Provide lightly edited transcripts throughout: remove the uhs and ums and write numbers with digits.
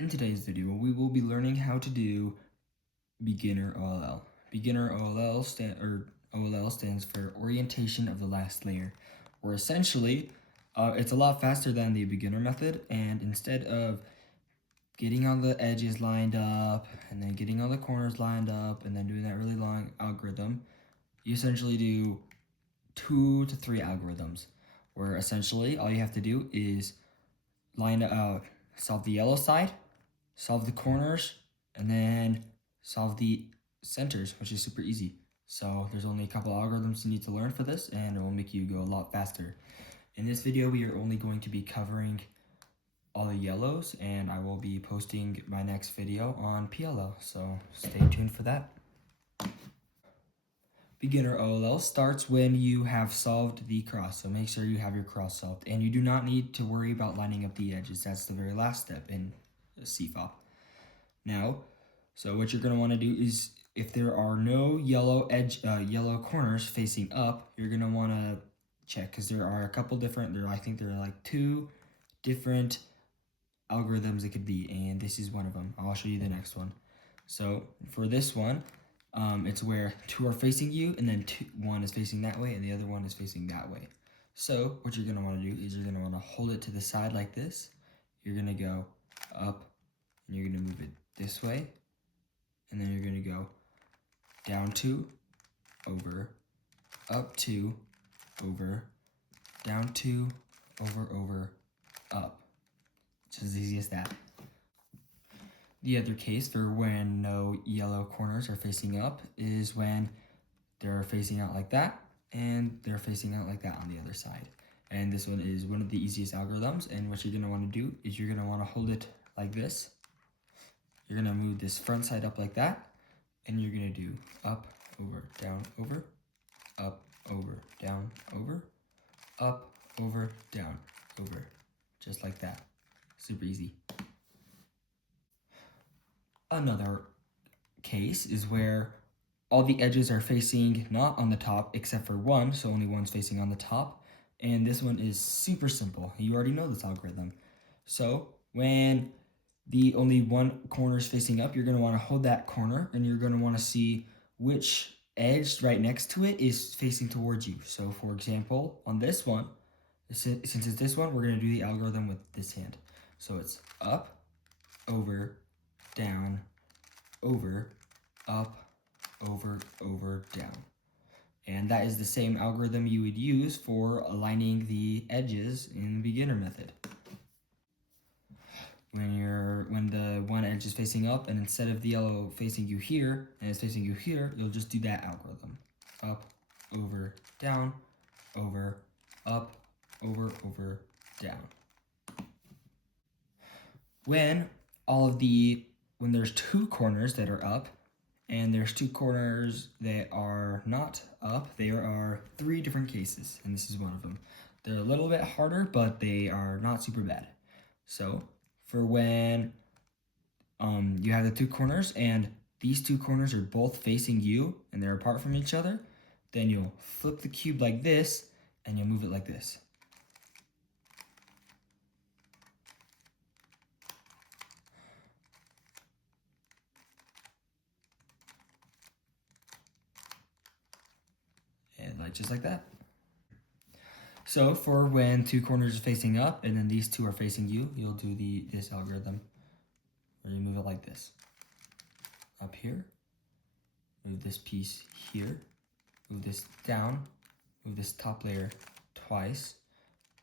In today's video, we will be learning how to do beginner OLL. Beginner OLL stands for orientation of the last layer, or essentially, it's a lot faster than the beginner method. And instead of getting all the edges lined up and then getting all the corners lined up and then doing that really long algorithm, you essentially do 2 to 3 algorithms, where essentially all you have to do is solve the yellow side, solve the corners, and then solve the centers, which is super easy. So there's only a couple algorithms you need to learn for this, and it will make you go a lot faster. In this video, we are only going to be covering all the yellows, and I will be posting my next video on PLL, so stay tuned for that. Beginner OLL starts when you have solved the cross, so make sure you have your cross solved, and you do not need to worry about lining up the edges. That's the very last step in CFOP. Now, so what you're going to want to do is, if there are no yellow corners facing up, you're going to want to check, because there are a couple different, I think there are like 2 different algorithms it could be, and this is one of them. I'll show you the next one. So for this one, it's where 2 are facing you, and then one is facing that way, and the other one is facing that way. So what you're going to want to do is you're going to want to hold it to the side like this. You're going to go up, and you're going to move it this way, and then you're going to go down 2, over, up 2, over, down 2, over, up. It's as easy as that. The other case for when no yellow corners are facing up is when they're facing out like that, and they're facing out like that on the other side. And this one is one of the easiest algorithms, and what you're going to want to do is you're going to want to hold it like this. You're going to move this front side up like that, and you're going to do up, over, down, over, up, over, down, over, up, over, down, over, just like that. Super easy. Another case is where all the edges are facing not on the top except for one, so only one's facing on the top, and this one is super simple. You already know this algorithm. So when the only one corner is facing up, you're going to want to hold that corner, and you're going to want to see which edge right next to it is facing towards you. So for example, on this one, since it's this one, we're going to do the algorithm with this hand. So it's up, over, down, over, up, over, down. And that is the same algorithm you would use for aligning the edges in the beginner method. When the one edge is facing up, and instead of the yellow facing you here and it's facing you here, you'll just do that algorithm. Up, over, down, over, up, over, down. When there's 2 corners that are up and there's 2 corners that are not up, there are 3 different cases, and this is one of them. They're a little bit harder, but they are not super bad. So for when you have the 2 corners and these 2 corners are both facing you and they're apart from each other, then you'll flip the cube like this and you'll move it like this. And just like that. So for when 2 corners are facing up and then these 2 are facing you, you'll do this algorithm where you move it like this. Up here, move this piece here, move this down, move this top layer twice,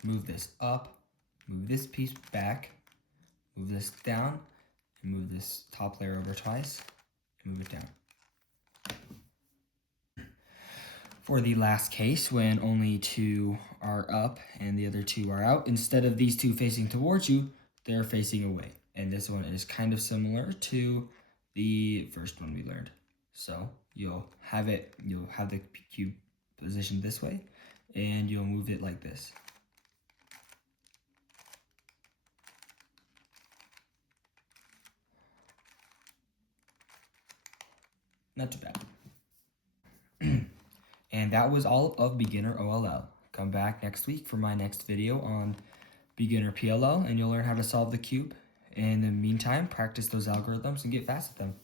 move this up, move this piece back, move this down, and move this top layer over twice, and move it down. For the last case, when only 2 are up and the other 2 are out, instead of these 2 facing towards you, they're facing away. And this one is kind of similar to the first one we learned. So you'll have the cube positioned this way, and you'll move it like this. Not too bad. And that was all of beginner OLL. Come back next week for my next video on beginner PLL, and you'll learn how to solve the cube In the meantime, practice those algorithms and get fast at them.